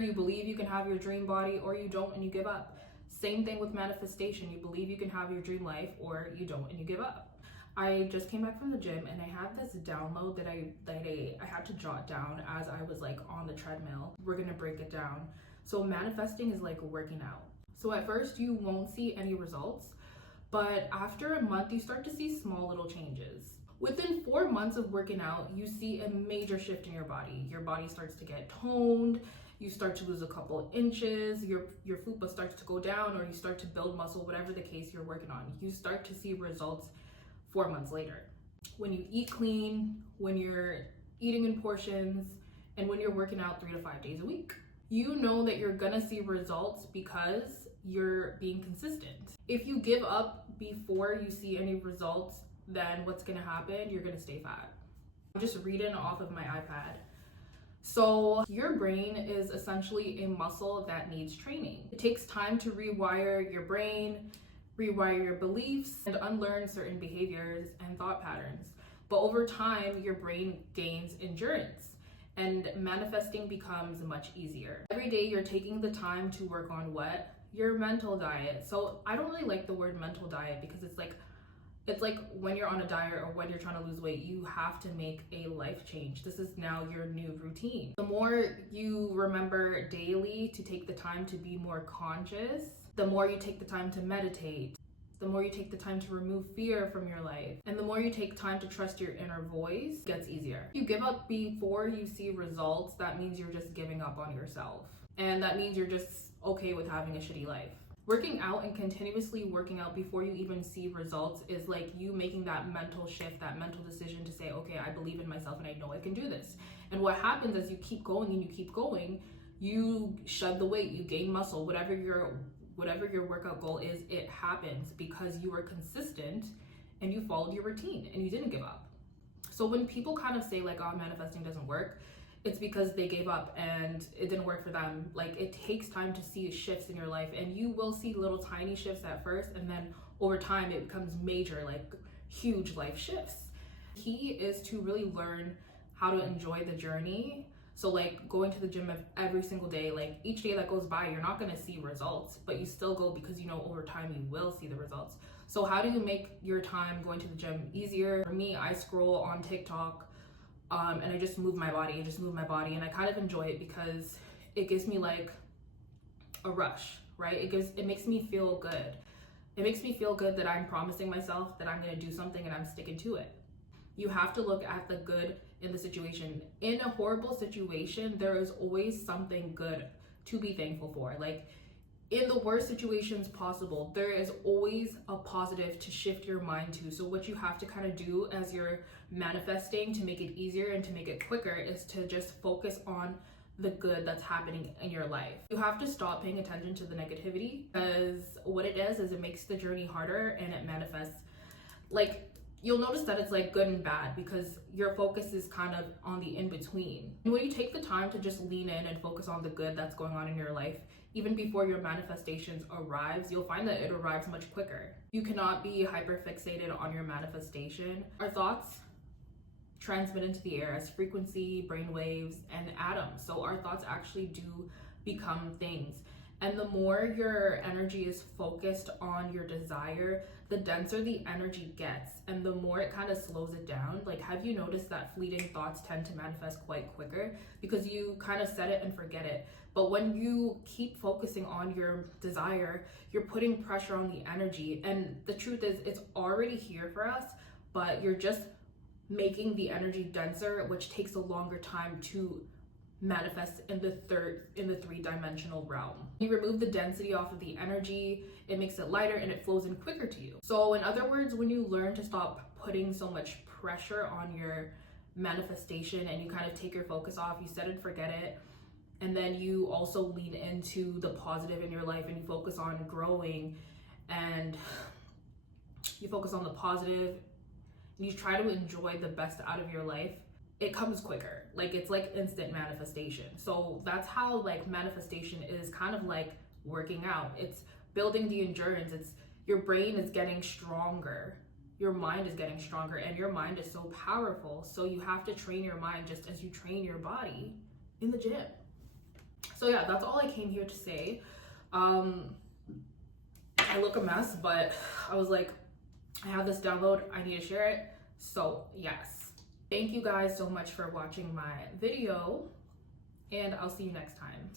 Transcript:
You believe you can have your dream body or you don't and you give up. Same thing with manifestation. You believe you can have your dream life or you don't and you give up. I just came back from the gym and I had this download that I had to jot down as I was like on the treadmill. We're gonna break it down. So manifesting is like working out. So at first you won't see any results, but after a month you start to see small little changes. Within 4 months of working out, you see a major shift in your body. Your body starts to get toned, you start to lose a couple inches, your fupa starts to go down, or you start to build muscle, whatever the case you're working on. You start to see results 4 months later. When you eat clean, when you're eating in portions, and when you're working out 3 to 5 days a week. You know that you're gonna see results because you're being consistent. If you give up before you see any results, then what's gonna happen? You're gonna stay fat. I'm just reading off of my iPad. So your brain is essentially a muscle that needs training. It takes time to rewire your brain, rewire your beliefs, and unlearn certain behaviors and thought patterns. But over time, your brain gains endurance and manifesting becomes much easier. Every day you're taking the time to work on what? Your mental diet. So I don't really like the word mental diet because it's like when you're on a diet or when you're trying to lose weight, you have to make a life change. This is now your new routine. The more you remember daily to take the time to be more conscious, the more you take the time to meditate, the more you take the time to remove fear from your life, and the more you take time to trust your inner voice, it gets easier. If you give up before you see results, that means you're just giving up on yourself. And that means you're just okay with having a shitty life. Working out and continuously working out before you even see results is like you making that mental shift, that mental decision to say, okay, I believe in myself and I know I can do this. And what happens as you keep going and you keep going, you shed the weight, you gain muscle, whatever your workout goal is, it happens because you were consistent and you followed your routine and you didn't give up. So when people kind of say like, oh, manifesting doesn't work, it's because they gave up and it didn't work for them. Like, it takes time to see shifts in your life, and you will see little tiny shifts at first, and then over time it becomes major, like huge life shifts. Key is to really learn how to enjoy the journey. So like going to the gym every single day, like each day that goes by, you're not gonna see results, but you still go because you know over time you will see the results. So how do you make your time going to the gym easier? For me, I scroll on TikTok and I just move my body, and I kind of enjoy it because it gives me like a rush, right? It makes me feel good. It makes me feel good that I'm promising myself that I'm gonna do something and I'm sticking to it. You have to look at the good in the situation. In a horrible situation, there is always something good to be thankful for. Like, in the worst situations possible, there is always a positive to shift your mind to. So what you have to kind of do as you're manifesting to make it easier and to make it quicker is to just focus on the good that's happening in your life. You have to stop paying attention to the negativity, because what it does is it makes the journey harder and it manifests. Like, you'll notice that it's like good and bad because your focus is kind of on the in-between. And when you take the time to just lean in and focus on the good that's going on in your life, even before your manifestations arrives, you'll find that it arrives much quicker. You cannot be hyper-fixated on your manifestation. Our thoughts transmit into the air as frequency, brain waves, and atoms. So our thoughts actually do become things. And the more your energy is focused on your desire, the denser the energy gets and the more it kind of slows it down. Like, have you noticed that fleeting thoughts tend to manifest quite quicker because you kind of set it and forget it? But when you keep focusing on your desire, you're putting pressure on the energy. And the truth is, it's already here for us, but you're just making the energy denser, which takes a longer time to manifest in the three-dimensional realm. You remove the density off of the energy, it makes it lighter and it flows in quicker to you. So in other words, when you learn to stop putting so much pressure on your manifestation and you kind of take your focus off, you set and forget it, and then you also lean into the positive in your life and you focus on growing and you focus on the positive and you try to enjoy the best out of your life, it comes quicker. Like, it's like instant manifestation. So that's how like manifestation is kind of like working out. It's building the endurance. It's your brain is getting stronger. Your mind is getting stronger, and your mind is so powerful. So you have to train your mind just as you train your body in the gym. So yeah, that's all I came here to say. I look a mess, but I was like, I have this download, I need to share it. So yes, thank you guys so much for watching my video, and I'll see you next time.